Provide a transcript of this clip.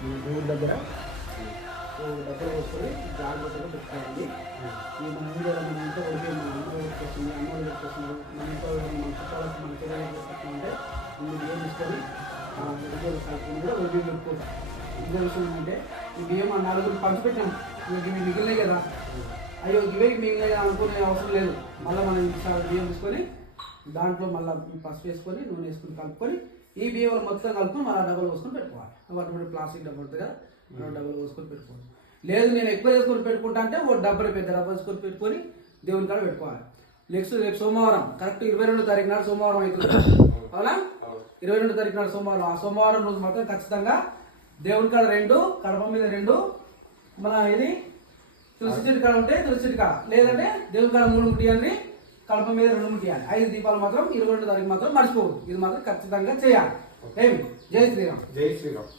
దేవుడి దగ్గర డబ్బులు వేసుకొని జాగ్రత్తగా పెట్టుకోవాలి. ఈ మన ఇంట్లో మన ఇంట్లో ఒకటి మన ఇంట్లో వచ్చేస్తుంది, అమ్మ వాళ్ళు వచ్చేస్తున్నారు, మన ఇంట్లో మన చుట్టాలకు మన పిల్లలు అంటే ముందు బియ్యం తీసుకొని ఉద్యోగ సాగుతుంది కూడా బియ్యం పెట్టుకోవాలి. ఇంకో విషయం ఏంటంటే ఈ బియ్యం ఆ నలుగురు పంచిపెట్టాం, ఇవి మిగిలినాయి కదా, అయ్యో ఇవే మిగిలినాయి అనుకునే అవసరం లేదు. మళ్ళీ మనం బియ్యం తీసుకొని దాంట్లో మళ్ళీ పసుపు వేసుకొని నూనె వేసుకొని కలుపుకొని ఈ బియ్యం మొత్తం కలుపుకొని మళ్ళీ డబ్బులు పోసుకొని పెట్టుకోవాలి. అటువంటి ప్లాస్టిక్ డబ్బు ఉంటుంది కదా, మనం డబ్బులు పోసుకొని పెట్టుకోవాలి. లేదు నేను ఎక్కువ వేసుకొని పెట్టుకుంటా అంటే ఓ డబ్బులు పెద్ద డబ్బు వేసుకొని పెట్టుకొని దేవుని కాడ పెట్టుకోవాలి. రేపు సోమవారం కరెక్ట్ 22వ తారీఖు నాడు సోమవారం అవుతుంది అవునా, 22వ తారీఖు నాడు సోమవారం. ఆ సోమవారం రోజు మాత్రం ఖచ్చితంగా దేవుని కాడ 2 కడప మీద 2 మన ఇది తులసి చెట్టు కాడ ఉంటే తులసి చెట్టు కాడ, లేదంటే దేవుని కాడ 3 ముట్టియాలి, కడప మీద 2 ముట్టియాలి. 5 దీపాలు మాత్రం 22వ తారీఖు మాత్రం మర్చిపోవద్దు. ఇది మాత్రం ఖచ్చితంగా చేయాలి. ఏమి జై శ్రీరామ్. జై శ్రీరామ్.